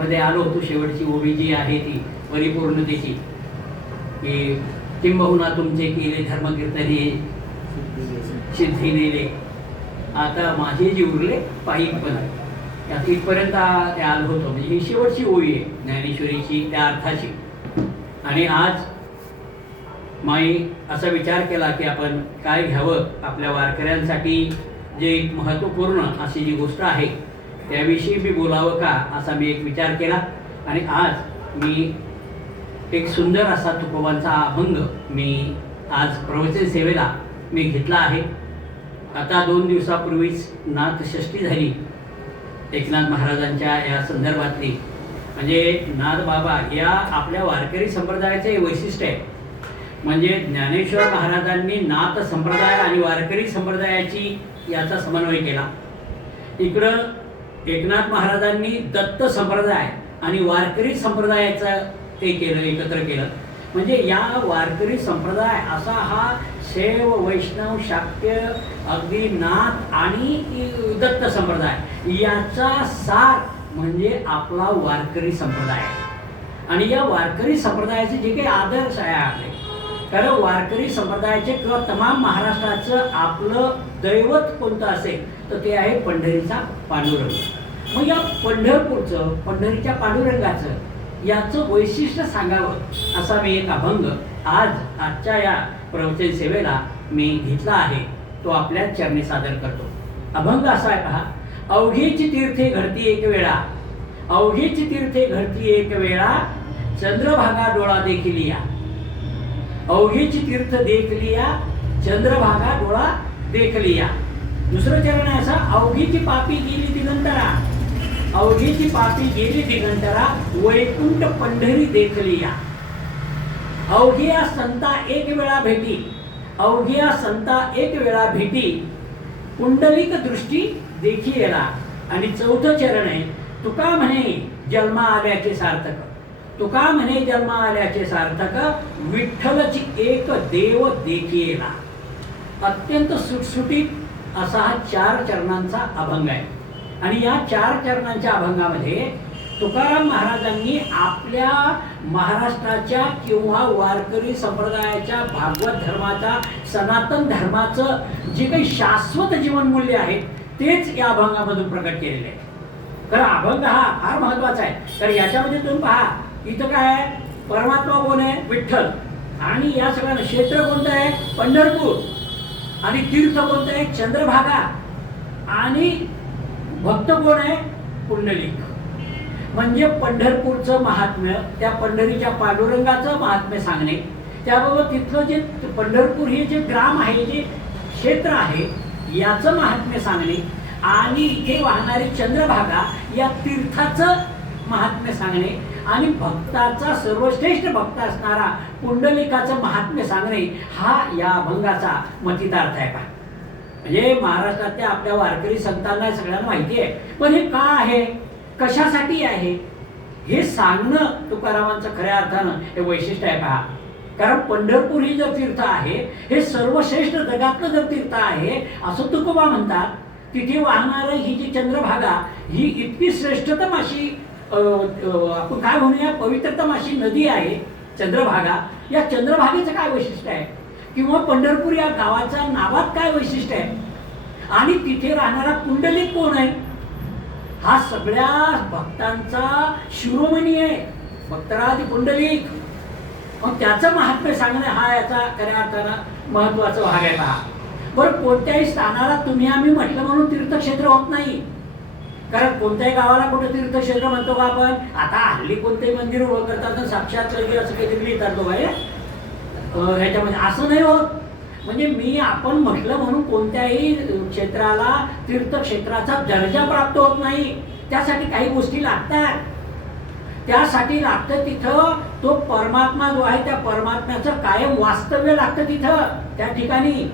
त्याच्यामध्ये आलो होतो. शेवटची ओवी जी आहे ती परिपूर्णतेची, की किंबहुना तुमचे केले धर्मकीर्तने सिद्धी नेले, आता माझे जे उरले पायीकपणा. त्यात इथपर्यंत ते आलो होतो. म्हणजे ही शेवटची ओवी आहे ज्ञानेश्वरीची त्या अर्थाची. आणि आज मी असा विचार केला की आपण काय घ्यावं आपल्या वारकऱ्यांसाठी, जे महत्त्वपूर्ण अशी जी गोष्ट आहे त्याविषयी मी बोलावं का, असा मी एक विचार केला. आणि आज मी एक सुंदर असा तुकोबांचा अभंग मी आज प्रवचन सेवेला मी घेतला आहे. आता 2 दिवसापूर्वीच नाथषष्ठी झाली एकनाथ महाराजांच्या या संदर्भातली. म्हणजे नाथ बाबा या आपल्या वारकरी संप्रदायाचे वैशिष्ट्य आहे. म्हणजे ज्ञानेश्वर महाराजांनी नाथ संप्रदाय आणि वारकरी संप्रदायाची याचा समन्वय केला. इकडं एकनाथ महाराजांनी दत्त संप्रदाय आणि वारकरी संप्रदायाचं ते केलं, एकत्र केलं. म्हणजे या वारकरी संप्रदाय असा हा शैव वैष्णव शाक्य अगदी नाथ आणि दत्त संप्रदाय याचा सार म्हणजे आपला वारकरी संप्रदाय. आणि या वारकरी संप्रदायाचे जे काही आदर्श आहे आपले, कारण वारकरी संप्रदायाचे किंवा तमाम महाराष्ट्राचं आपलं दैवत कोणतं असेल तर ते आहे पंढरीचा पांडुरंग. मग या पंढरपूरचं, पंढरीच्या पांडुरंगाचं याचं वैशिष्ट्य सांगावं असा मी एक अभंग आजच्या या प्रवचन सेवेला मी घेतला आहे. तो आपल्या चरणी सादर करतो. अभंग असा आहे पहा. अवघीची तीर्थे घडती एक वेळा, अवघीची तीर्थे घडती एक वेळा, चंद्रभागा डोळा देखलिया. अवघीची तीर्थ देखलिया, चंद्रभागा डोळा देखलिया. दुसरं चरण आहे असं. अवघीची पापी गेली दिगंतरा, अवघीची पापी गेली दिगंतरा, वैकुंठ पंढरी देखलिया. अवघिया संता एक वेळा भेटी, अवघिया संता एक वेळा भेटी, पुंडलिक दृष्टी देखी येला. आणि चौथं चरण आहे. तुका म्हणे जन्मा आल्याचे सार्थक, तुका म्हणे जन्मा आल्याचे सार्थक, विठ्ठलची एक देव देखी येला. अत्यंत सुटसुटीत असा हा 4 चरणांचा अभंग आहे. आणि या 4 चरणांच्या अभंगामध्ये तुकाराम महाराजांनी आपल्या महाराष्ट्राच्या किंवा वारकरी संप्रदायाच्या, भागवत धर्माचा, सनातन धर्माचं जे काही शाश्वत जीवनमूल्य आहे तेच या अभंगामधून प्रकट केलेले आहे. कारण अभंग हा फार महत्त्वाचा आहे. तर याच्यामध्ये तुम्ही पहा, इथं काय आहे, परमात्मा कोण आहे, विठ्ठल. आणि या सगळ्यांना क्षेत्र कोणतं आहे, पंढरपूर. आणि तीर्थ कोणतं आहे, चंद्रभागा. आणि भक्त कोण आहे, पुंडलिक. म्हणजे पंढरपूरचं महात्म्य, त्या पंढरीच्या पांडुरंगाचं महात्म्य सांगणे, त्याबरोबर तिथलं जे पंढरपूर हे जे ग्राम आहे, जे क्षेत्र आहे याचं महात्म्य सांगणे, आणि इथे वाहणारी चंद्रभागा या तीर्थाचं महात्म्य सांगणे, आणि भक्ताचा सर्वश्रेष्ठ भक्त असणारा पुंडलिकाचं महात्म्य सांगणे, हा या अभंगाचा मतितार्थ आहे. पहा, म्हणजे महाराष्ट्रातल्या आपल्या वारकरी संतांना सगळ्यांना माहिती आहे, पण हे का आहे, कशासाठी आहे, हे सांगणं तुकारामांचं खऱ्या अर्थानं हे वैशिष्ट्य आहे. पहा, कारण पंढरपूर ही जर तीर्थ आहे, हे सर्वश्रेष्ठ जगातलं जर तीर्थ आहे असं तुकोबा म्हणतात. तिथे वाहणारं ही जी चंद्रभागा ही इतकी श्रेष्ठतम अशी आपण काय म्हणूया पवित्रतम अशी नदी आहे चंद्रभागा. या चंद्रभागेचं काय वैशिष्ट्य आहे, किंवा पंढरपूर या गावाच्या नावात काय वैशिष्ट्य आहे, आणि तिथे राहणारा पुंडलिक कोण आहे, हा सगळ्या भक्तांचा शिरोमणी आहे, भक्तराज पुंडलिक. मग त्याचं महात्म्य सांगणं हा याचा खऱ्या अर्थानं महत्वाचा भाग आहे. पहा बरं, कोणत्याही स्थानाला तुम्ही आम्ही म्हटलं म्हणून तीर्थक्षेत्र होत नाही. कारण कोणत्याही गावाला कुठं तीर्थक्षेत्र म्हणतो का आपण. आता हल्ली कोणतेही मंदिर उभं करतात साक्षात असं काहीतरी लिहितात तो आहे ह्याच्यामध्ये, असं नाही होत. म्हणजे मी आपण म्हटलं म्हणून कोणत्याही क्षेत्राला तीर्थक्षेत्राचा दर्जा प्राप्त होत नाही. त्यासाठी काही गोष्टी लागतात. त्यासाठी लागतं तिथं तो परमात्मा जो आहे त्या परमात्म्याचं कायम वास्तव्य लागतं तिथं त्या ठिकाणी.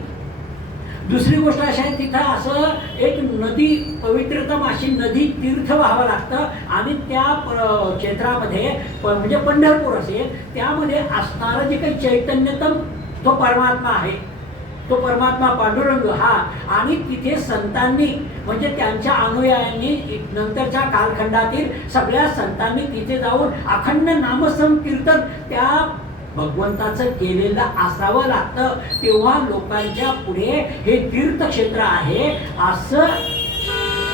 दुसरी गोष्ट अशी आहे, तिथं असं एक नदी, पवित्रतम अशी नदी, तीर्थ व्हावं लागतं. आणि त्या क्षेत्रामध्ये म्हणजे पंढरपूर असेल त्यामध्ये असणारं जे काही चैतन्यतम तो परमात्मा आहे तो परमात्मा पांडुरंग हा. आणि तिथे संतांनी म्हणजे त्यांच्या अनुयायांनी नंतरच्या कालखंडातील सगळ्या संतांनी तिथे जाऊन अखंड नामसंकीर्तन त्या भगवंताचं केलेलं असावं लागतं. तेव्हा लोकांच्या पुढे हे तीर्थक्षेत्र आहे असं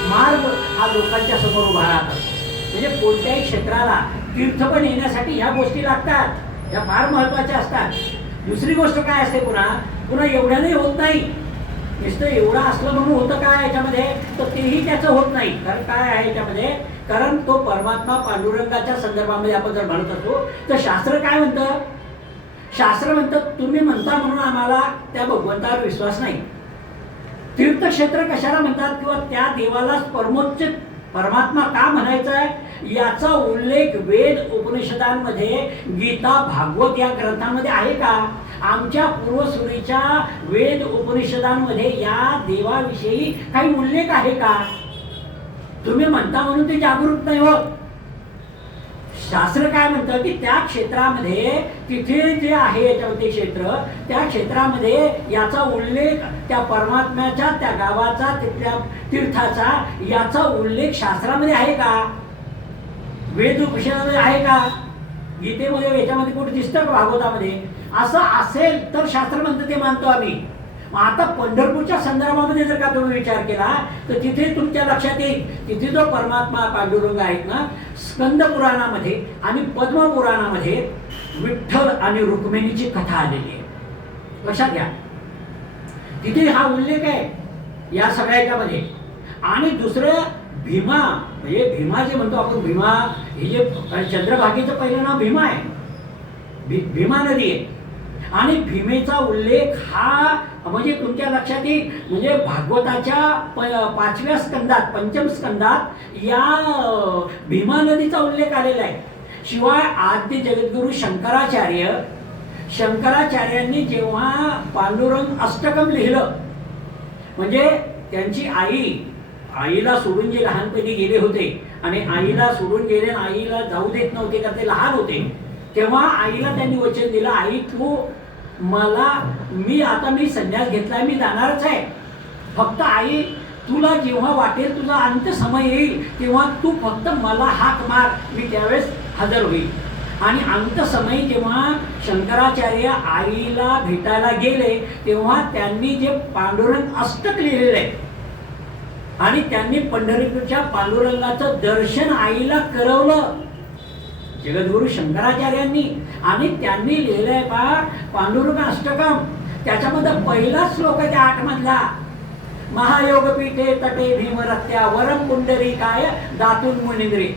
मार्ग हा लोकांच्या समोर उभा राहतो. म्हणजे कोणत्याही क्षेत्राला तीर्थ पण येण्यासाठी ह्या गोष्टी लागतात, ह्या फार महत्वाच्या असतात. दुसरी गोष्ट काय असते, पुन्हा एवढ्याने होत नाही. नुसतं एवढं असलं म्हणून होतं काय याच्यामध्ये, तर तेही त्याचं होत नाही. कारण काय आहे याच्यामध्ये, कारण तो परमात्मा पांडुरंगाच्या संदर्भामध्ये आपण जर म्हणत असतो तर शास्त्र काय म्हणतं, शास्त्र म्हणतं तुम्ही म्हणता म्हणून आम्हाला त्या भगवंतावर विश्वास नाही. तीर्थक्षेत्र कशाला म्हणतात किंवा त्या देवालाच परमोच्च परमात्मा का म्हणायचा आहे याचा उल्लेख वेद उपनिषदांमध्ये, गीता भागवत या ग्रंथांमध्ये आहे का? आमच्या पूर्वसुरीच्या वेद उपनिषदांमध्ये या देवाविषयी काही उल्लेख आहे का? तुम्ही म्हणता म्हणून ते जागृत नाही होत. शास्त्र काय म्हणतं की त्या क्षेत्रामध्ये तिथे जे आहे याच्यामध्ये क्षेत्र, त्या क्षेत्रामध्ये याचा उल्लेख त्या परमात्म्याच्या त्या गावाचा तिथल्या तीर्थाचा याचा उल्लेख शास्त्रामध्ये आहे का? वेद उपनिषदामध्ये आहे का? गीतेमध्ये याच्यामध्ये कुठे दिसतं का? भागवतामध्ये असं असेल तर शास्त्र म्हणतं ते मानतो आम्ही. आता पंढरपूरच्या संदर्भामध्ये जर का तुम्ही विचार केला तर तिथे तुमच्या लक्षात येईल, तिथे जो परमात्मा पांडुरंग आहेत ना, स्कंद पुराणामध्ये आणि पद्म पुराणामध्ये विठ्ठल आणि रुक्मिणीची कथा आलेली आहे. लक्षात घ्या, तिथे हा उल्लेख आहे या सगळ्याच्यामध्ये. आणि दुसरं भीमा, म्हणजे भीमा जे म्हणतो आपण, भीमा हे जे चंद्रभागेचं पहिलं नाव भीमा आहे, भीमा नदी आहे. आणि भीमेचा उल्लेख हा म्हणजे तुमच्या लक्षात येईल, म्हणजे भागवताच्या 5व्या स्कंदात, पंचम स्कंदात या भीमा नदीचा उल्लेख आलेला आहे. शिवाय आद्य जगद्गुरु शंकराचार्यांनी जेव्हा पांडुरंग अष्टकम लिहिलं, म्हणजे त्यांची आईला सोडून जे लहानपणी गेले होते आणि आईला सोडून गेले आणि आईला जाऊ देत नव्हते कारण ते लहान होते, तेव्हा आईला त्यांनी वचन दिलं, आई तू मी संन्यास घेतलाय, मी जाणारच आहे. फक्त आई तुला जेव्हा वाटेल, तुझा अंत समय येईल तेव्हा तू फक्त मला हाक मार, मी त्यावेळेस हजर होईल. आणि अंत समय जेव्हा शंकराचार्य आईला भेटायला गेले तेव्हा त्यांनी जे पांडुरंग अष्टक लिहिलेलं आहे आणि त्यांनी पंढरपूरच्या पांडुरंगाचं दर्शन आईला करवलं जगद्गुरु शंकराचार्यांनी. आणि त्यांनी लिहिलंय पांडुरंग अष्टकम. त्याच्यामध्ये पहिला श्लोक आहे त्या 8 मधला, महायोग पीठे तटे भीमरत्या वरम पुंडरीकाय दातून मुनिंद्रे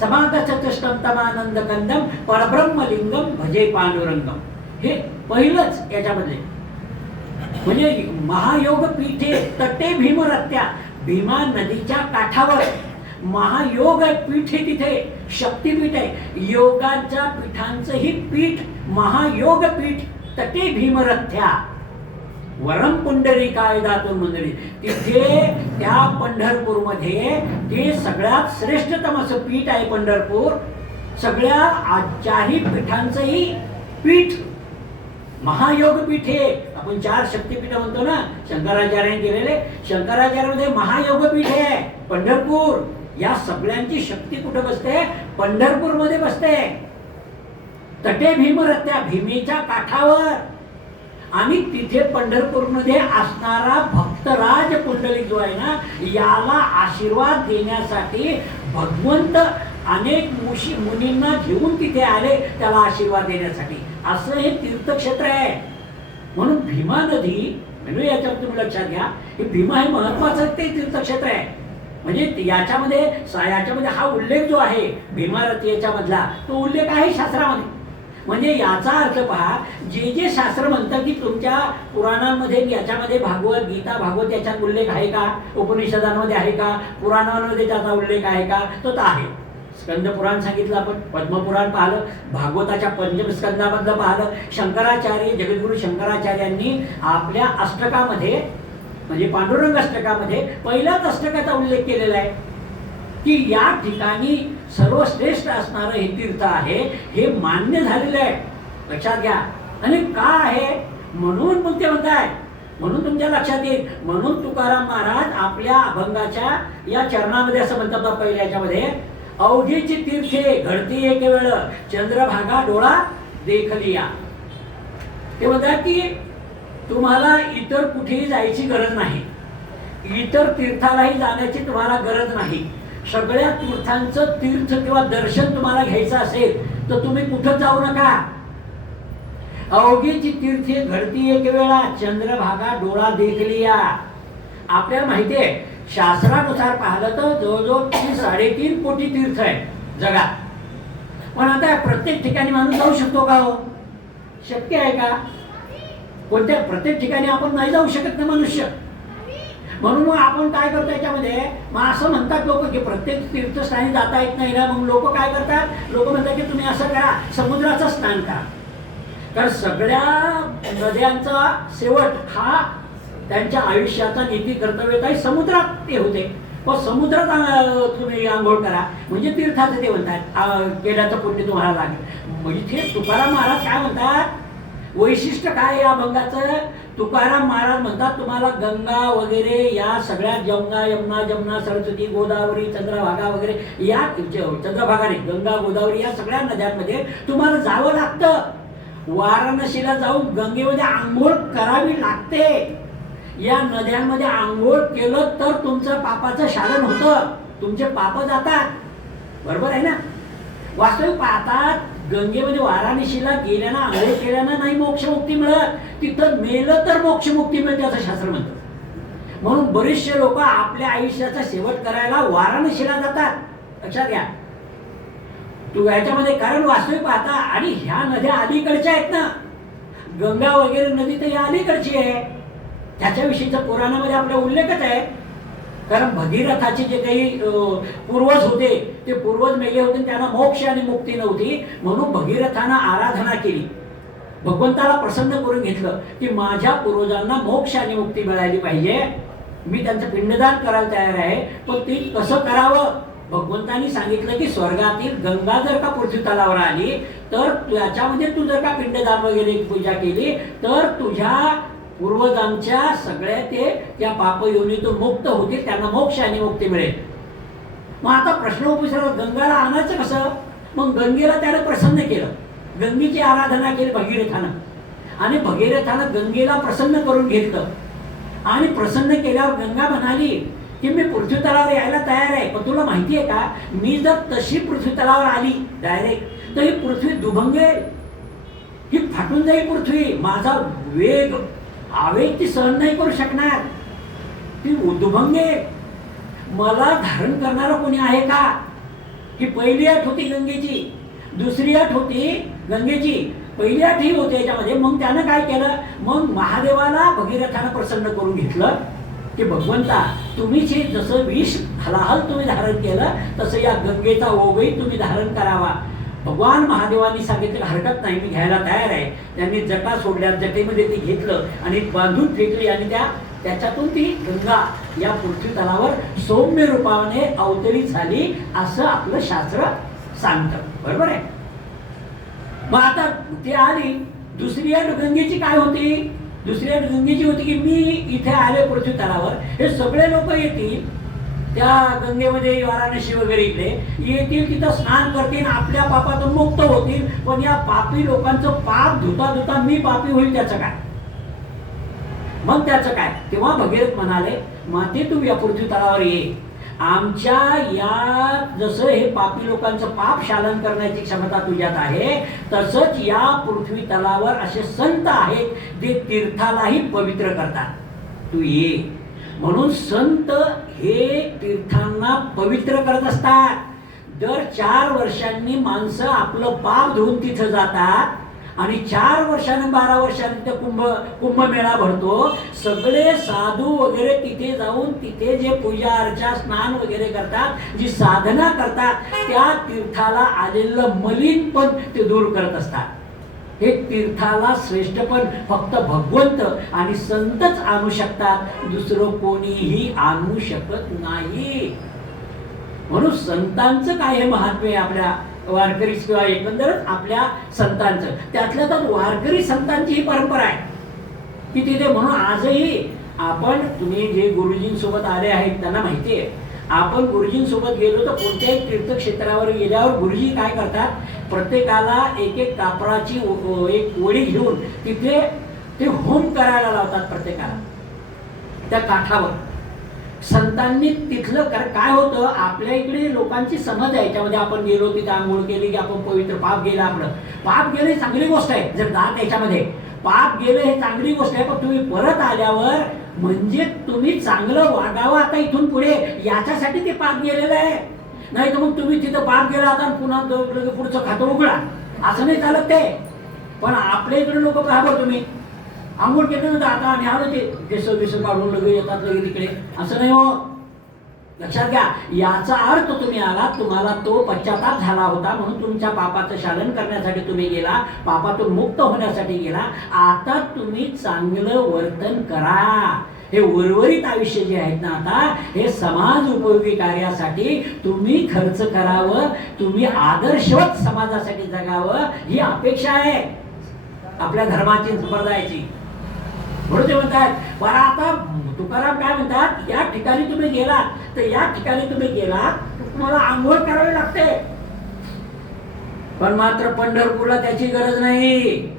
समागतम तमानंद कंदम परब्रह्मलिंगम भजे पांडुरंगम. हे पहिलंच याच्यामध्ये, म्हणजे महायोग पीठे तटे भीमरत्या, भीमा नदीच्या काठावर महायोग पीठ आहे, तिथे शक्तीपीठ आहे, योगाच्या पीठांचंही पीठ महायोग पीठ. तटे भीमरथ्या वरम पुंडरीकाय दातून मंदिरी, तिथे त्या पंढरपूरमध्ये ते सगळ्यात श्रेष्ठतम असं पीठ आहे पंढरपूर. सगळ्या चारही पीठांचंही पीठ महायोग पीठ आहे. आपण 4 शक्तीपीठ म्हणतो ना शंकराचार्यांनी केलेले, शंकराचार्यामध्ये महायोग पीठ आहे पंढरपूर. या सगळ्यांची शक्ती कुठे बसते? पंढरपूरमध्ये बसते. तटे भीमरत्या, भीमेच्या काठावर. आणि तिथे पंढरपूरमध्ये असणारा भक्तराज पुंडलिक जो आहे ना, याला आशीर्वाद देण्यासाठी भगवंत अनेक मुनींना घेऊन तिथे आले त्याला आशीर्वाद देण्यासाठी. असं हे तीर्थक्षेत्र आहे. म्हणून भीमा नदी, म्हणजे याच्यात तुम्ही लक्षात घ्या, हे भीमा हे महत्वाचं ते तीर्थक्षेत्र आहे. म्हणजे याच्यामध्ये हा उल्लेख जो आहे भीमारथी याच्यामधला, तो उल्लेख आहे शास्त्रामध्ये. म्हणजे याचा अर्थ पहा, जे जे शास्त्र म्हणतं की तुमच्या पुराणांमध्ये याच्यामध्ये भागवत, गीता, भागवत याच्यात उल्लेख आहे का? उपनिषदांमध्ये आहे का? पुराणांमध्ये त्याचा उल्लेख आहे का? तो आहे. स्कंद पुराण सांगितलं आपण, पद्मपुराण पाहिलं, भागवताच्या पंचम स्कंदामधलं पाहिलं. शंकराचार्य, जगद्गुरु शंकराचार्यांनी आपल्या अष्टकामध्ये, म्हणजे पांडुरंग अष्टकामध्ये पहिल्याच अष्टकाचा उल्लेख केलेला आहे की या ठिकाणी सर्वश्रेष्ठ असणारं हे तीर्थ आहे, हे मान्य झालेलं आहे. लक्षात घ्या. आणि का आहे म्हणून मग ते म्हणताय म्हणून तुमच्या लक्षात येईल. म्हणून तुकाराम महाराज आपल्या अभंगाच्या या चरणामध्ये असं म्हणतात पहिल्या याच्यामध्ये, अवघीची तीर्थे घडती एक वेळ चंद्रभागा डोळा देखलिया. ते म्हणतात की तुम्हाला इतर कुठेही जायची गरज नाही, इतर तीर्थालाही जाण्याची तुम्हाला गरज नाही. सगळ्या तीर्थांचं तीर्थ किंवा दर्शन तुम्हाला घ्यायचं असेल तर तुम्ही कुठं जाऊ नका. अवघीची तीर्थे घडती एक वेळा चंद्रभागा डोळा देखलिया. आपल्याला माहिती आहे शास्त्रानुसार पाहिलं तर जवळजवळ 3-3.5 कोटी तीर्थ आहे जगात. पण आता प्रत्येक ठिकाणी माणूस जाऊ शकतो का? हो, शक्य आहे का? कोणत्या प्रत्येक ठिकाणी आपण नाही जाऊ शकत ना मनुष्य. म्हणून मग आपण काय करतो याच्यामध्ये, मग असं म्हणतात लोक की प्रत्येक तीर्थस्थानी जाता येत नाही ना. मग लोक काय करतात, लोक म्हणतात की तुम्ही असं करा, समुद्राचं स्नान करा. तर सगळ्या नद्यांचा शेवट हा त्यांच्या आयुष्याचा नीती कर्तव्य आहे समुद्रात ते होते. पण समुद्रात तुम्ही आंघोळ करा म्हणजे तीर्थाचं ते म्हणतात, केल्याचं पुण्य तुम्हाला लागेल. म्हणजे ते तुकाराम महाराज काय म्हणतात, वैशिष्ट्य काय या अभंगाचं. तुकाराम महाराज म्हणतात तुम्हाला गंगा वगैरे या सगळ्या यमुना सरस्वती गोदावरी चंद्रभागा वगैरे या चंद्रभागा नाही गंगा गोदावरी या सगळ्या नद्यांमध्ये तुम्हाला जावं लागतं. वाराणसीला जाऊन गंगेमध्ये आंघोळ करावी लागते. या नद्यांमध्ये आंघोळ केलं तर तुमचं पापाचं शालन होतं, तुमचे पाप जातात. बरोबर आहे ना. वास्तविक पाहतात गंगेमध्ये वाराणसीला गेल्यानं आंघोळ केल्यानं नाही मोक्षमुक्ती मिळत, तिथं मेलं तर मोक्षमुक्ती मिळते असं शास्त्र म्हणतं. म्हणून बरेचसे लोक आपल्या आयुष्याचा शेवट करायला वाराणसीला जातात. लक्षात घ्या तू याच्यामध्ये, कारण वास्तविक पाहता आणि ह्या नद्या अलीकडच्या आहेत ना, गंगा वगैरे नदी तर या अलीकडची आहे. त्याच्याविषयीचा पुराणामध्ये आपला उल्लेखच आहे. कारण भगीरथाचे जे काही पूर्वज होते ते पूर्वज मेले होते, त्यांना मोक्ष आणि मुक्ती नव्हती. म्हणून भगीरथानं आराधना केली, भगवंताला प्रसन्न करून घेतलं की माझ्या पूर्वजांना मोक्ष आणि मुक्ती मिळाली पाहिजे, मी त्यांचं पिंडदान करायला तयार आहे. पण ते कसं करावं, भगवंतांनी सांगितलं की स्वर्गातील गंगा जर का पृथ्वी तलावर आली तर त्याच्यामध्ये तू जर का पिंडदान वगैरे पूजा केली तर तुझ्या पूर्वजांच्या सगळ्या ते त्या पापयोनीतून मुक्त होतील, त्यांना मोक्ष आणि मुक्ती मिळेल. मग आता प्रश्न उपसरला गंगाला आणायचं कसं. मग गंगेला त्यानं प्रसन्न केलं, गंगेची आराधना केली भगीरथानं आणि भगीरथानं गंगेला प्रसन्न करून घेतलं. आणि प्रसन्न केल्यावर गंगा म्हणाली की मी पृथ्वी तलावर यायला तयार आहे, पण तुला माहिती आहे का मी जर तशी पृथ्वी तलावर आली डायरेक्ट तर ही पृथ्वी दुभंगेल, ही फाटून जाईल पृथ्वी. माझा वेग आवेग ती सहन नाही करू शकणार, ती दुभंगेल. मला धारण करणारा कोणी आहे का. ही पहिली अट होती गंगेची, दुसरी अट होती गंगेची, पहिली अट ही होती याच्यामध्ये. मग त्यानं काय केलं, मग महादेवाला भगीरथानं प्रसन्न करून घेतलं की भगवंता तुम्ही जे जसं विष हलाहल तुम्ही धारण केलं तसं या गंगेचा ओघही तुम्ही धारण करावा. भगवान महादेवांनी सांगितलं हरकत नाही, मी घ्यायला तयार आहे. त्यांनी जटा सोडल्या, जटेमध्ये ती घेतलं आणि बांधून फेकली आणि त्याच्यातून ती गंगा या पृथ्वी तलावर सौम्य रूपाने अवतरित झाली असं आपलं शास्त्र सांगतं. बरोबर आहे. मग आता ती आली. दुसरी अट गंगेची काय होती, दुसरी अट गंगेची होती की मी इथे आले पृथ्वी तलावर, हे सगळे लोक येतील त्या गंगेमध्ये वाराणसी वगैरे इकडे येतील, तिथं स्नान करतील, आपल्या पापातून मुक्त होतील. पण या पापी लोकांचं पाप धुता धुता मी पापी होईल, त्याचं काय. मग त्याचं काय. तेव्हा भगीरथ म्हणाले माते तू या पृथ्वी तलावर ये, आमच्या या जसं हे पापी लोकांचं पाप शालन करण्याची क्षमता तुझ्यात आहे तसंच या पृथ्वी तलावर असे संत आहेत जे तीर्थालाही पवित्र करतात, तू ये. म्हणून संत हे तीर्थांना पवित्र करत असतात. दर 4 वर्षांनी माणसं आपलं पाप धुवून तिथं जातात आणि 4 वर्षांनी 12 वर्षांनी ते कुंभमेळा भरतो. सगळे साधू वगैरे तिथे जाऊन तिथे जे पूजा अर्चा स्नान वगैरे करतात, जी साधना करतात, त्या तीर्थाला आलेलं मलिन पण ते दूर करत असतात. हे तीर्थाला श्रेष्ठपण फक्त भगवंत आणि संतच आणू शकतात, दुसरं कोणीही आणू शकत नाही. म्हणून संतांचं काय हे महात्म्य आहे आपल्या वारकरी किंवा एकंदरच आपल्या संतांचं. त्यातल्या त्यात वारकरी संतांची ही परंपरा आहे. की तिथे. म्हणून आजही आपण, तुम्ही जे गुरुजींसोबत आले आहेत त्यांना माहिती आहे, आपण गुरुजींसोबत गेलो तर कोणत्याही तीर्थक्षेत्रावर गेल्यावर गुरुजी काय करतात, प्रत्येकाला एक एक कापराची एक वडी घेऊन तिथे ते होम करायला लावतात प्रत्येकाला त्या काठावर. संतांनी तिथलं, कारण काय होतं आपल्या इकडे लोकांची समज आहे याच्यामध्ये, आपण गेलो तिथे आंघोळ केली की आपण पवित्र, पाप गेलं आपलं. पाप गेलं ही चांगली गोष्ट आहे, जर जात याच्यामध्ये पाप गेलं हे चांगली गोष्ट आहे, पण तुम्ही परत आल्यावर म्हणजे तुम्ही चांगलं वागावं आता इथून पुढे, याच्यासाठी ते पाप गेलेलं आहे. नाही तर मग तुम्ही तिथं पाप गेला आता पुन्हा पुढचं खातं उघडा, असं नाही चालत ते. पण आपल्या इकडे लोक पाहा, तुम्ही आंघोळ केल्यानंतर आता आम्ही आलो ते केस काढून लगे येतात लगे तिकडे, असं नाही हो. लक्षात घ्या, याचा अर्थ तुम्ही आलात, तुम्हाला तो पश्चाताप झाला होता म्हणून तुमच्या पापाचं शालन करण्यासाठी तुम्ही गेला, पापातून मुक्त होण्यासाठी गेला. आता तुम्ही चांगलं वर्तन करा. हे उर्वरित आयुष्य जे आहेत ना आता, हे समाज उपयोगी कार्यासाठी तुम्ही खर्च करावं, तुम्ही आदर्शवत समाजासाठी जगावं, ही अपेक्षा आहे आपल्या धर्माची, संप्रदायाची. म्हणून ते म्हणतात, पण आता तुकाराम काय म्हणतात, या ठिकाणी तुम्ही गेलात तर या ठिकाणी तुम्ही गेलात तुम्हाला आंघोळ करावी लागते, पण मात्र पंढरपूरला त्याची गरज नाही.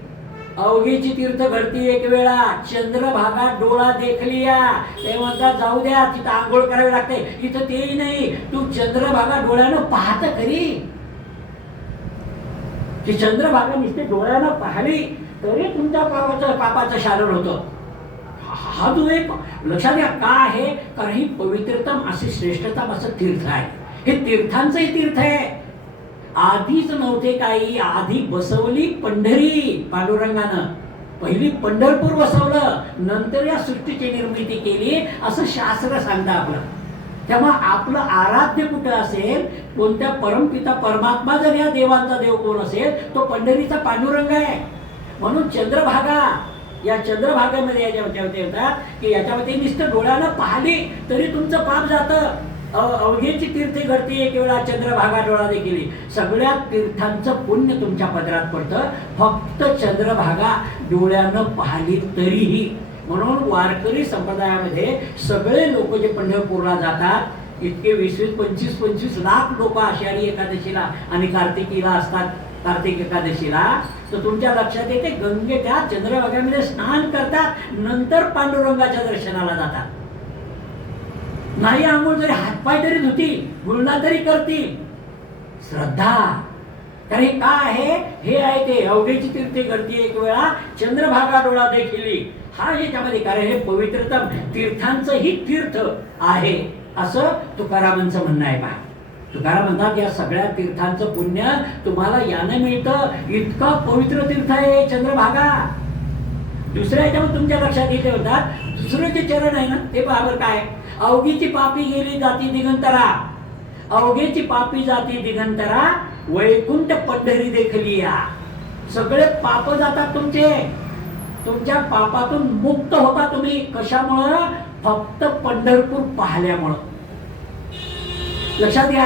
अवघीची तीर्थ घडती एक वेळा, चंद्रभागा डोळा देखलिया, ते म्हणतात जाऊ द्या तिथं आंघोळ करावी लागते. इथं तेही नाही, तू चंद्रभागा डोळ्यानं पाहत खरी, की चंद्रभागा नुसते डोळ्यानं पाहिली तरी तुमच्या पापाचं शालन होतं. हा जो एक लक्षात घ्या का आहे, कारण ही पवित्रतम अशी श्रेष्ठतम असं तीर्थ आहे. हे तीर्थांचंही तीर्थ आहे. आधीच नव्हते काही, आधी बसवली पंढरी पांडुरंगानं, पहिली पंढरपूर बसवलं, नंतर या सृष्टीची निर्मिती केली असं शास्त्र सांगतं आपलं. तेव्हा आपलं आराध्य कुठं असेल, कोणत्या परमपिता परमात्मा जर या देवांचा देव कोण असेल तो पंढरीचा पांडुरंग आहे. म्हणून चंद्रभागा, या चंद्रभागेमध्ये याच्यामध्ये होतात की याच्यामध्ये नुसतं डोळ्यानं पाहिली तरी तुमचं पाप जातं. अवघेची तीर्थे घडते एक वेळा, चंद्रभागा डोळा देखील, सगळ्या तीर्थांचं पुण्य तुमच्या पदरात पडतं, फक्त चंद्रभागा डोळ्यानं पाहिली तरीही. म्हणून वारकरी संप्रदायामध्ये सगळे लोक जे पंढरपूरला जातात, इतके 20-25 लाख लोक आषाढी एकादशीला आणि कार्तिकीला असतात. कार्तिक एकादशीला तर तुमच्या लक्षात येते, गंगेच्या चंद्रभागेमध्ये स्नान करतात, नंतर पांडुरंगाच्या दर्शनाला जातात. नाही आंघोळ जरी हातपाय तरी धुतील, गुळणा तरी करतील, श्रद्धा. तर हे काय आहे, हे आहे ते अवघेची तीर्थे घडती एक वेळा, चंद्रभागा डोळा देखील, हा याच्यामध्ये कारण हे पवित्रतम तीर्थांचं ही तीर्थ आहे असं तुकारामांचं म्हणणं आहे. पहा, तुकाराम म्हणतात या सगळ्या तीर्थांचं पुण्य तुम्हाला यानं मिळतं, इतका पवित्र तीर्थ आहे चंद्रभागा. दुसऱ्या याच्यामध्ये तुमच्या लक्षात येते होतात, दुसरं जे चरण आहे ना ते बरोबर काय, अवघीची पापी गेली जाती दिगंतरा, अवघेची पापी जाती दिगंतरा, वैकुंठ पंढरी देखलिया. सगळे पाप जातात तुमचे, तुमच्या पापातून मुक्त होता तुम्ही. कशामुळं? फक्त पंढरपूर पाहिल्यामुळं. लक्षात घ्या,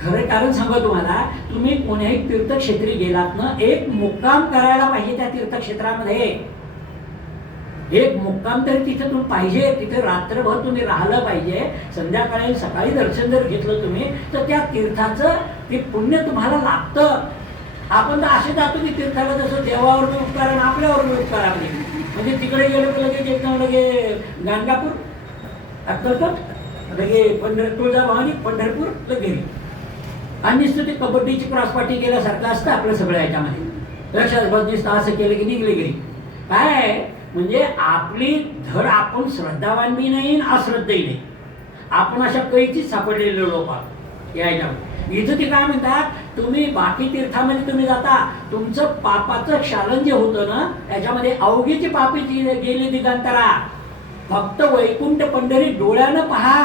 खरं कारण सांगा तुम्हाला, तुम्ही कोणत्याही तीर्थक्षेत्री गेलात ना, एक मुक्काम करायला पाहिजे त्या तीर्थक्षेत्रामध्ये. एक मुक्काम तरी तिथे तुम्ही पाहिजे, तिथे रात्रभर तुम्ही राहिलं पाहिजे. संध्याकाळी सकाळी दर्शन जर घेतलं तुम्ही तर त्या तीर्थाचं ते पुण्य तुम्हाला लागतं. आपण तर असे जातो की तीर्थाला जसं देवावर उपकार आणि आपल्यावर उपकार आपले, म्हणजे तिकडे गेलो की लगेच एकदम लगे गाणगापूर अक्कलकोट, लगे तुळजाभवानी, पंढरपूर लगे, आणि ते कबड्डीची क्रॉसपाटी केल्यासारखं असतं आपलं सगळं याच्यामध्ये. लक्षात बघ, असं केलं की निघले गेली. काय म्हणजे आपली धड, आपण श्रद्धावान बी नाही अश्रद्धही नाही, आपण अशा कैचीच सापडलेले लोक आहोत याच्यामध्ये. इथं ते काय म्हणतात, तुम्ही बाकी तीर्थामध्ये तुम्ही जाता, तुमचं पापाचं क्षालन जे होतं ना त्याच्यामध्ये अवघीची पापी गेली दिगंतरा, फक्त वैकुंठ पंढरी डोळ्यानं पहा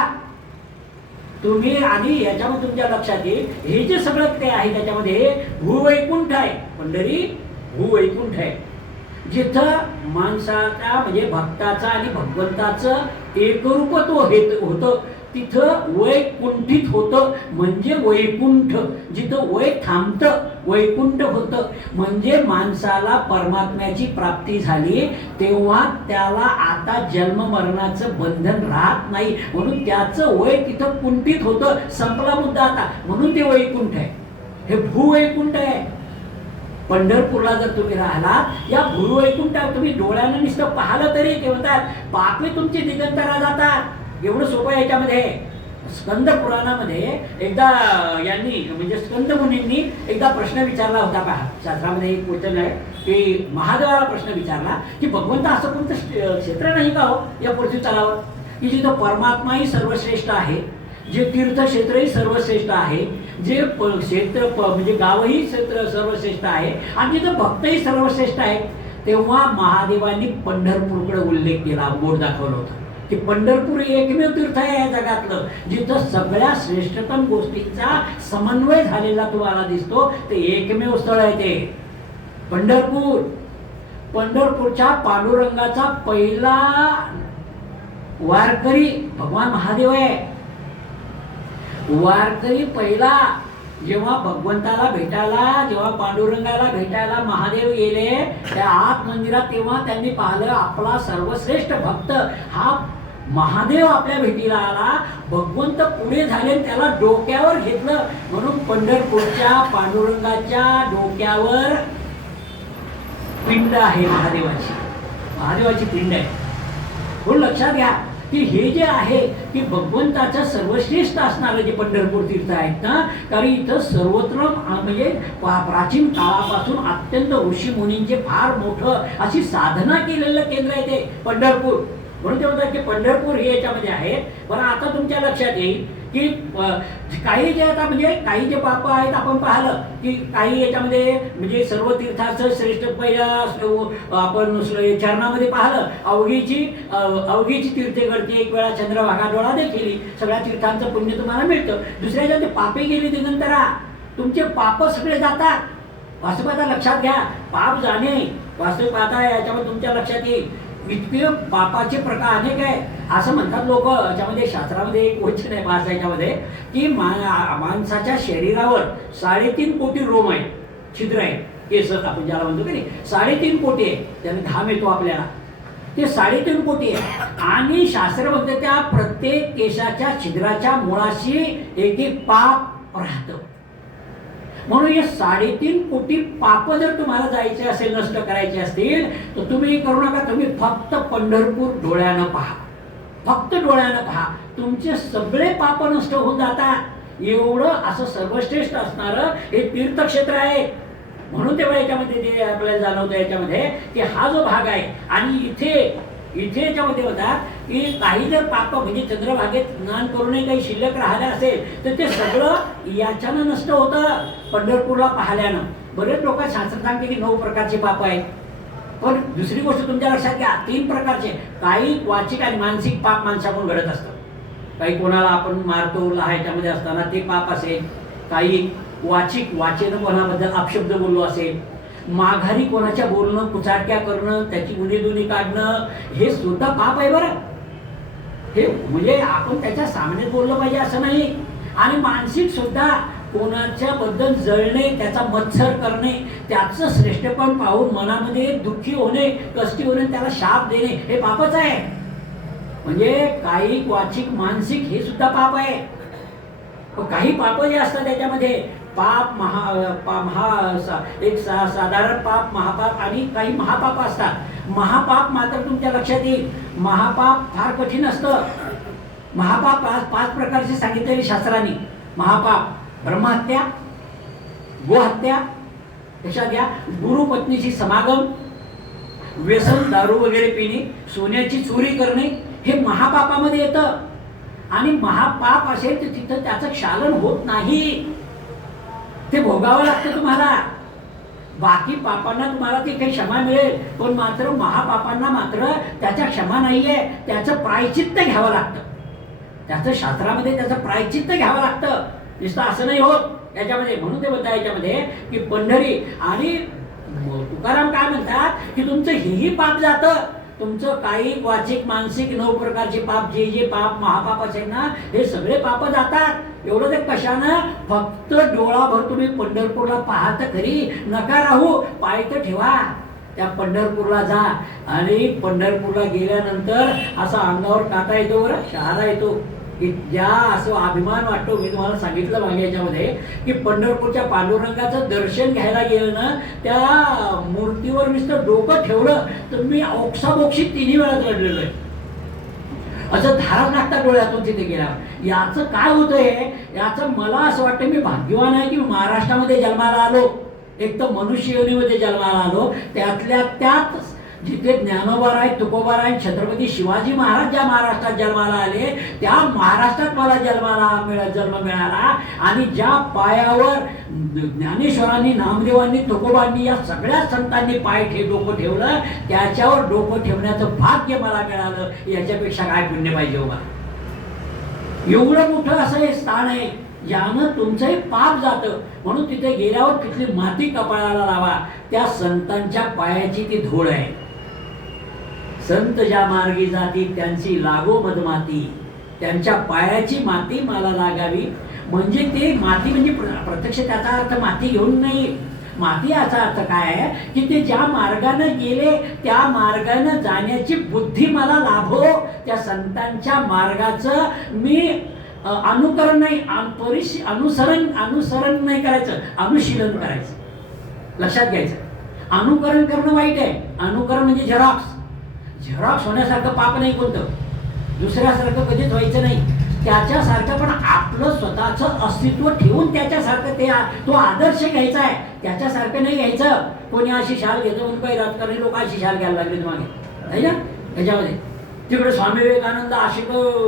तुम्ही. आणि याच्यामध्ये तुमच्या लक्षात येईल, हे जे सगळं ते आहे त्याच्यामध्ये भूवैकुंठ आहे, पंढरी भूवैकुंठ आहे, जिथं माणसाचा म्हणजे भक्ताचा आणि भगवंताचं एकरूपत्व होतं. तिथं वय कुंठित होतं म्हणजे वैकुंठ, जिथं वय थांबतं वैकुंठ होतं म्हणजे माणसाला परमात्म्याची प्राप्ती झाली, तेव्हा त्याला आता जन्म मरणाचं बंधन राहत नाही, म्हणून त्याचं वय तिथं कुंठित होतं, संपला मुद्दा आता, म्हणून ते वैकुंठ आहे. हे भूवैकुंठ आहे. पंढरपूरला जर तुम्ही राहिलात, या भूवैकुंठात तुम्ही डोळ्यानं नुसतं पाहिलं तरी ते म्हणतात पापे तुमची दिगंतरा जातात. एवढं सोपं आहे याच्यामध्ये. स्कंद पुराणामध्ये एकदा यांनी म्हणजे स्कंद मुनींनी एकदा प्रश्न विचारला होता. पहा, शास्त्रामध्ये एक वचन आहे की महादेवाला प्रश्न विचारला की भगवंत असं कोणतं क्षेत्र नाही का हो या पृथ्वी तलावर की जिथं परमात्माही सर्वश्रेष्ठ आहे, जे तीर्थक्षेत्रही सर्वश्रेष्ठ आहे, जे क्षेत्र म्हणजे गावही क्षेत्र सर्वश्रेष्ठ आहे आणि जिथं भक्तही सर्वश्रेष्ठ आहे. तेव्हा महादेवांनी पंढरपूरकडे उल्लेख केला, बोट दाखवलं होतं की पंढरपूर हे एकमेव तीर्थ आहे या जगातलं जिथं सगळ्या श्रेष्ठतम गोष्टींचा समन्वय झालेला तुम्हाला दिसतो. ते एकमेव स्थळ आहे ते पंढरपूर. पंढरपूरच्या पांडुरंगाचा पहिला वारकरी भगवान महादेव आहे. वारकरी पहिला जेव्हा भगवंताला भेटायला, जेव्हा पांडुरंगाला भेटायला महादेव गेले त्या आत मंदिरात, तेव्हा त्यांनी पाहिलं आपला सर्वश्रेष्ठ भक्त हा महादेव आपल्या भेटीला आला. भगवंत पुढे झाले, त्याला डोक्यावर घेतलं, म्हणून पंढरपूरच्या पांडुरंगाच्या डोक्यावर पिंड आहे महादेवाची. महादेवाची पिंड आहे. हो, लक्षात घ्या की हे जे आहे की भगवंताचं सर्वश्रेष्ठ असणारं जे पंढरपूर तीर्थ आहेत ना, कारण इथं सर्वत्र म्हणजे प्राचीन काळापासून अत्यंत ऋषी मुनींचे फार मोठं अशी साधना केलेलं केंद्र आहे ते पंढरपूर. म्हणून ते म्हणतात की पंढरपूर हे याच्यामध्ये आहे. बरं, आता तुमच्या लक्षात येईल की काही जे आता म्हणजे काही जे पाप आहेत आपण पाहिलं की काही याच्यामध्ये म्हणजे सर्व तीर्थाचं श्रेष्ठ पहिल्या आपण चरणामध्ये पाहिलं अवघीची तीर्थे घडते, एक वेळा चंद्रभागा डोळा देखील, सगळ्या तीर्थांचं पुण्य तुम्हाला मिळतं. दुसऱ्याच्या ते पापे गेली दिगंतरा, तुमचे पाप सगळे जातात. वास्तविकता लक्षात घ्या, पाप जाणे वास्तविकता याच्यामध्ये तुमच्या लक्षात येईल इतके पापाचे प्रकार अनेक आहे. असं म्हणतात लोक, याच्यामध्ये शास्त्रामध्ये एक वचन आहे भाषेच्यामध्ये की माणसाच्या शरीरावर 3.5 कोटी रोम आहे, छिद्र आहे, केस आपण ज्याला म्हणतो की नाही, 3.5 कोटी आहे. त्याने घाम येतो आपल्याला, ते 3.5 कोटी आहे. आणि शास्त्र म्हणते त्या प्रत्येक केशाच्या छिद्राच्या मुळाशी एक पाप राहतं. म्हणून हे 3.5 कोटी पाप जर तुम्हाला जायचे असेल, नष्ट करायचे असतील, तर तुम्ही करू नका. तुम्ही फक्त पंढरपूर डोळ्यानं पहा, फक्त डोळ्यानं पहा, तुमचे सगळे पाप नष्ट होऊन जातात. एवढं असं सर्वश्रेष्ठ असणारं हे तीर्थक्षेत्र आहे. म्हणून तेव्हा याच्यामध्ये जे आपल्याला जाणवतं याच्यामध्ये की हा जो भाग आहे आणि इथे याच्यामध्ये होता की काही जर पाप म्हणजे चंद्रभागेत स्नान करूनही काही शिल्लक राहिलं असेल तर ते सगळं याच्यानं नष्ट होतं पंढरपूरला पाहिल्यानं. बरेच लोक शास्त्र सांगते की 9 प्रकारचे पाप आहेत, पण दुसरी गोष्ट तुमच्या लक्षात घ्या, 3 प्रकारचे. काही वाचिक आणि मानसिक पाप माणसाकडून घडत असतं. काही कोणाला आपण मारतो ह्याच्यामध्ये असताना ते पाप असेल. काही वाचेनं कोणाबद्दल अपशब्द बोललो असेल, माघारी कोणाच्या बोलणं, कुचाटक्या करणं, त्याची उणीधुणी काढणं, हे सुद्धा पाप आहे बरं. हे म्हणजे आपण त्याच्या सामने बोललं पाहिजे असं नाही. आणि मानसिक सुद्धा कोणाच्या बद्दल जळणे, त्याचा मत्सर करणे, त्याचं श्रेष्ठपण पाहून मनामध्ये दुःखी होणे, कष्टी होणे, त्याला शाप देणे, हे पापच आहे. म्हणजे काही वाचिक मानसिक हे सुद्धा पाप आहे. काही पाप जे असतात त्याच्यामध्ये पाप एक साधारण पाप, महापाप आणि काही महापाप असतात. महापाप मात्र तुमच्या लक्षात येईल, महापाप फार कठीण असतं. महापाप 5 प्रकारचे सांगितलेले शास्त्रांनी. महापाप ब्रह्महत्या, गोहत्या, लक्षात घ्या, गुरुपत्नीशी समागम, व्यसन, दारू वगैरे पिणे, सोन्याची चोरी करणे, हे महापापामध्ये येतं. आणि महापाप असेल तर तिथं त्याचं क्षालन होत नाही, ते भोगावं लागतं तुम्हाला. बाकी पापांना तुम्हाला ती काही क्षमा मिळेल, पण मात्र महापापांना मात्र त्याच्या क्षमा नाहीये, त्याचं प्रायचित्त घ्यावं लागतं. त्याचं शास्त्रामध्ये त्याचं प्रायचित्त घ्यावं लागतं, नुसतं असं नाही होत याच्यामध्ये. म्हणून ते म्हणतात याच्यामध्ये की पंढरी. आणि तुकाराम काय म्हणतात की तुमचं हेही पाप जातं, तुमचं कायिक वाचिक मानसिक 9 प्रकारचे पाप, जे जे पाप महापाप असेल ना, हे सगळे पाप जातात. एवढं ते कशानं? फक्त डोळाभर तुम्ही पंढरपूरला पाहत खरी, नका राहू, पाय तर ठेवा. त्या पंढरपूरला जा आणि पंढरपूरला गेल्यानंतर असा अंगावर काटा येतो, बरं शहारा येतो की ज्या असं अभिमान वाटतो. मी तुम्हाला सांगितलं मागे याच्यामध्ये की पंढरपूरच्या पांडुरंगाचं दर्शन घ्यायला गेलं ना, त्या मूर्तीवर नुसतं डोकं ठेवलं तर मी ओक्साबोक्षी 3 वेळा रडलेलो आहे. असं धारा लागतात डोळ्यातून तिथे गेल्यावर. याचं काय होतंय, याचं मला असं वाटतं मी भाग्यवान आहे की महाराष्ट्रामध्ये जन्माला आलो. एक तर मनुष्य योनीमध्ये जन्माला आलो, त्यातल्या त्यात जिथे ज्ञानोबा, तुकोबा, छत्रपती शिवाजी महाराज ज्या महाराष्ट्रात जन्माला आले, त्या महाराष्ट्रात मला जन्म मिळाला. आणि ज्या पायावर ज्ञानेश्वरांनी, नामदेवांनी, तुकोबांनी, या सगळ्या संतांनी डोकं ठेवलं, त्याच्यावर डोकं ठेवण्याचं भाग्य मला मिळालं. याच्यापेक्षा काय पुण्य पाहिजे हो मला? एवढं मोठं असं हे स्थान आहे ज्यानं तुमचंही पाप जातं. म्हणून तिथे गेल्यावर तिथली माती कपाळाला लावा. त्या संतांच्या पायाची ती धूळ आहे. संत ज्या मार्गी जाती त्यांची लागो मधमाती. त्यांच्या पायाची माती मला लागावी. म्हणजे ते माती म्हणजे प्रत्यक्ष त्याचा अर्थ माती घेऊन नाही. माती याचा अर्थ काय आहे की ते ज्या मार्गाने गेले त्या मार्गाने जाण्याची बुद्धी मला लाभो. त्या संतांच्या मार्गाचं मी अनुकरण नाही, अनुसरण नाही करायचं, अनुशीलन करायचं. लक्षात घ्यायचं. अनुकरण करणं वाईट आहे. अनुकरण म्हणजे झेरॉक्स होण्यासारखं पाप नाही कोणतं. दुसऱ्यासारखं कधीच व्हायचं नाही. त्याच्यासारखं पण आपलं स्वतःचं अस्तित्व ठेवून त्याच्यासारखं तो आदर्श घ्यायचा आहे. त्याच्यासारखं नाही घ्यायचं. कोणी अशी शाल घेतो म्हणून काही राजकारणी लोक अशी शाल घ्यायला लागले मागे, आहे ना त्याच्यामध्ये. तिकडे स्वामी विवेकानंद असे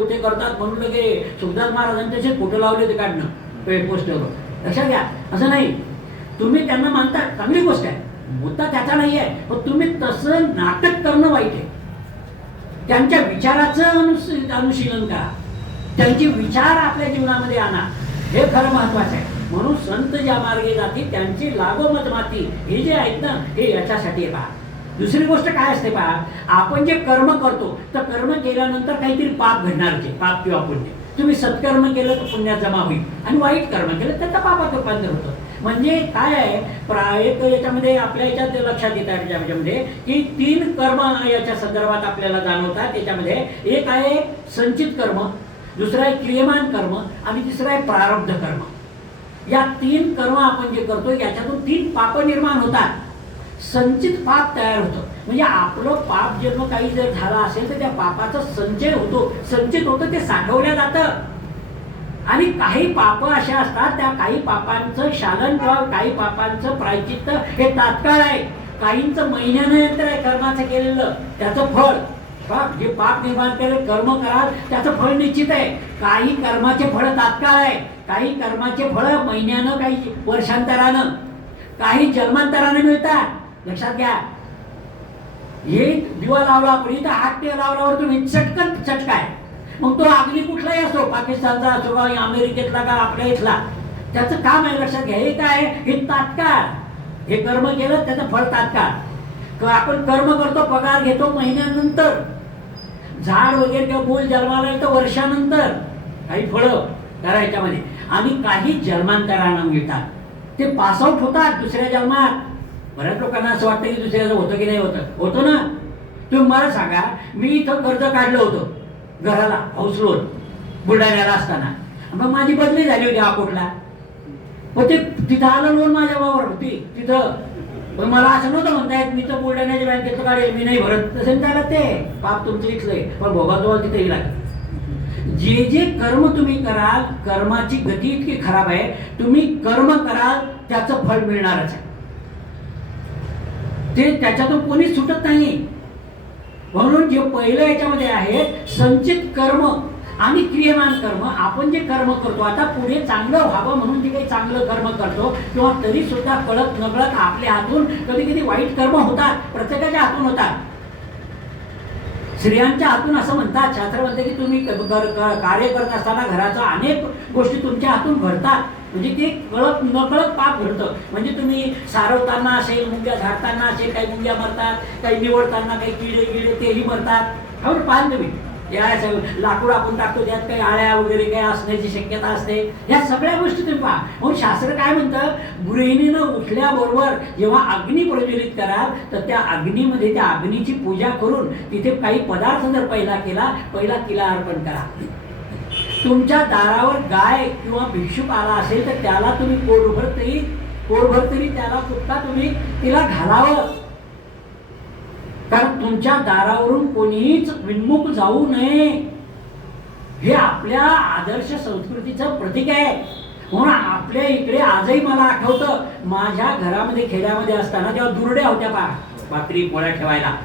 ते करतात म्हणून लगे सुखदास महाराजांचे फोटो लावले ते काढणं पोस्टरवर. लक्षात घ्या, असं नाही. तुम्ही त्यांना मानता, चांगली गोष्ट आहे, मुद्दा त्याचा नाही आहे. पण तुम्ही तसं नाटक करणं वाईट आहे. त्यांच्या विचाराचं अनुशीलन करा. त्यांचे विचार आपल्या जीवनामध्ये आणा. हे खरं महत्वाचं आहे. म्हणून संत ज्या मार्गे जाती त्यांची लागोमत माती, हे जे आहेत ना, हे याच्यासाठी पहा. दुसरी गोष्ट काय असते पहा, आपण जे कर्म करतो तर कर्म केल्यानंतर काहीतरी पाप घडणारच आहे, पाप किंवा पुण्य. तुम्ही सत्कर्म केलं तर पुण्यात जमा होईल आणि वाईट कर्म केलं तर पापात रूपांतर होतं. म्हणजे काय आहे, एक याच्यामध्ये आपल्या याच्यात लक्षात येतात याच्यामध्ये की 3 कर्म याच्या संदर्भात आपल्याला जाणवतात. त्याच्यामध्ये एक आहे संचित कर्म, दुसरं आहे क्रियमान कर्म आणि तिसरं आहे प्रारब्ध कर्म. या 3 कर्म आपण जे करतो याच्यातून 3 पाप निर्माण होतात. संचित पाप तयार होतं. म्हणजे आपलं पाप जन्म काही जर झाला असेल तर त्या पापाचा संचय होतो, संचित होतं, ते साठवल्या जातं. आणि काही पाप अशा असतात, त्या काही पापांचं शालन किंवा काही पापांचं प्रायचित्त हे तात्काळ आहे. काहींचं महिन्यानंतर आहे कर्माचं केलेलं त्याचं फळ. जे पाप निर्माण केलं कर्म कराल त्याचं फळ निश्चित आहे. काही कर्माचे फळ तात्काळ आहे, काही कर्माचे फळ महिन्यानं, काही वर्षांतरानं, काही जन्मांतराने मिळतात. लक्षात घ्या. हे दिवा लावला आपण इथं, हात लावल्यावर तुम्ही चटकाय. मग तो अग्नी कुठलाही असो, पाकिस्तानचा असो का अमेरिकेतला का आपल्या इथला, त्याचं काम आहे. लक्षात घ्या. हे काय, हे तात्काळ. हे कर्म केलं त्याचं फळ तात्काळ. आपण कर्म करतो, पगार घेतो महिन्यानंतर. झाड वगैरे किंवा मूल जन्माला येतं वर्षानंतर. काही फळं करायच्यामध्ये आणि काही जन्मांतरानं मिळतात. ते पासआउट होतात दुसऱ्या जन्मात. बऱ्याच लोकांना असं वाटतं की दुसऱ्याचं होतं की नाही होतं ना. तुम्ही मला सांगा, मी इथं कर्ज काढलं होतं घराला, हाऊस लोन, बुलढाण्याला असताना. मग माझी बदली झाली होती अकोटला. मग ते तिथं आलं लोन माझ्या बाबावर होती तिथं. पण मला असं नव्हतं म्हणता येत मी तर बुलढाण्याच्या बँकेत काढेल, मी नाही भरत. तसं त्याला ते पाप तुमचं इथलंय, पण भोगा तुम्हाला तिथेही लागेल. जे जे कर्म तुम्ही कराल, कर्माची गती इतकी खराब आहे, तुम्ही कर्म कराल त्याचं फळ मिळणारच आहे. ते त्याच्यातून कोणीच सुटत नाही. म्हणून जे पहिलं याच्यामध्ये आहे संचित कर्म आणि क्रियमान कर्म. आपण जे कर्म करतो आता पुढे चांगलं व्हावं म्हणून जे काही चांगलं कर्म करतो, किंवा तरी सुद्धा कळत नकळत आपल्या हातून कधी कधी वाईट कर्म होतात. प्रत्येकाच्या हातून होतात. स्त्रियांच्या हातून असं म्हणतात, शास्त्र म्हणते की तुम्ही कार्य करत असताना घराच्या अनेक गोष्टी तुमच्या हातून घडतात. म्हणजे ते कळत नकळत पाप घडतं. म्हणजे तुम्ही सारवताना असेल, मुंग्या झाडताना असेल, काही मुंग्या मरतात, काही निवडताना काही किडे गिडे तेही मरतात. हो पाहा तुम्ही, या लाकूड आपण टाकतो त्यात काही आळ्या वगैरे काही असण्याची शक्यता असते. या सगळ्या गोष्टी तुम्ही पहा. म्हणून शास्त्र काय म्हणतं, गृहिणीनं उठल्याबरोबर जेव्हा अग्नी प्रज्वलित कराल तर त्या अग्नीमध्ये त्या अग्नीची पूजा करून तिथे काही पदार्थ जर पहिला तिला अर्पण करा. तुमच्या दारावर गाय किंवा भिक्षुक आला असेल तर त्याला तुम्ही पोटभर तरी त्याला सुद्धा तुम्ही तिला घालावं. कारण तुमच्या दारावरून कोणीच विन्मुख जाऊ नये, हे आपल्या आदर्श संस्कृतीचं प्रतीक आहे. म्हणून आपल्या इकडे आजही मला आठवतं, माझ्या घरामध्ये खेड्यामध्ये असताना तेव्हा दुरड्या होत्या पहा भाकरी पोळ्या ठेवायला.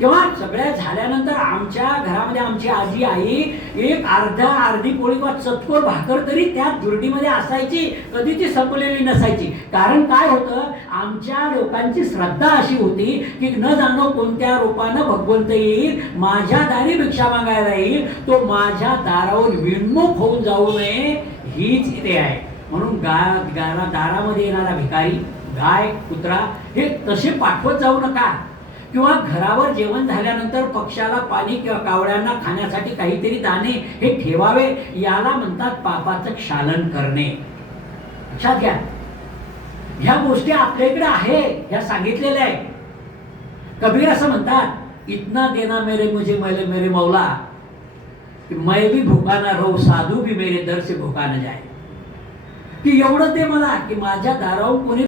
तेव्हा सगळ्या झाल्यानंतर आमच्या घरामध्ये आमची आजी आई एक अर्धी पोळी किंवा चतकोर भाकर तरी त्या दुरडीमध्ये असायची, कधी ती संपलेली नसायची. कारण काय होतं, आमच्या लोकांची श्रद्धा अशी होती की न जाणो कोणत्या रूपानं भगवंत येईल, माझ्या दारी भिक्षा मागायला येईल, तो माझ्या दारावर विन्मुख होऊन जाऊ नये, हीच इथे आहे. म्हणून दारामध्ये येणारा भिकारी, गाय कुत्रा हे तसे पाठवत जाऊ नका. किंवा घरावर जेवण झाल्यानंतर पक्ष्याला पाणी किंवा कावळ्यांना खाण्यासाठी काहीतरी दाणे हे ठेवावे. याला म्हणतात पापाचं क्षालन करणे. लक्षात घ्या, ह्या गोष्टी आपल्या इकडे आहे, ह्या सांगितलेल्या आहे. कबीर असं म्हणतात, इतना देना मुझे मेरे मौला, मैं भी भूखा ना रहूं, साधू भी मेरे दर से भूखा न जाए. की एवढं ते मला की माझ्या दारावर कोणी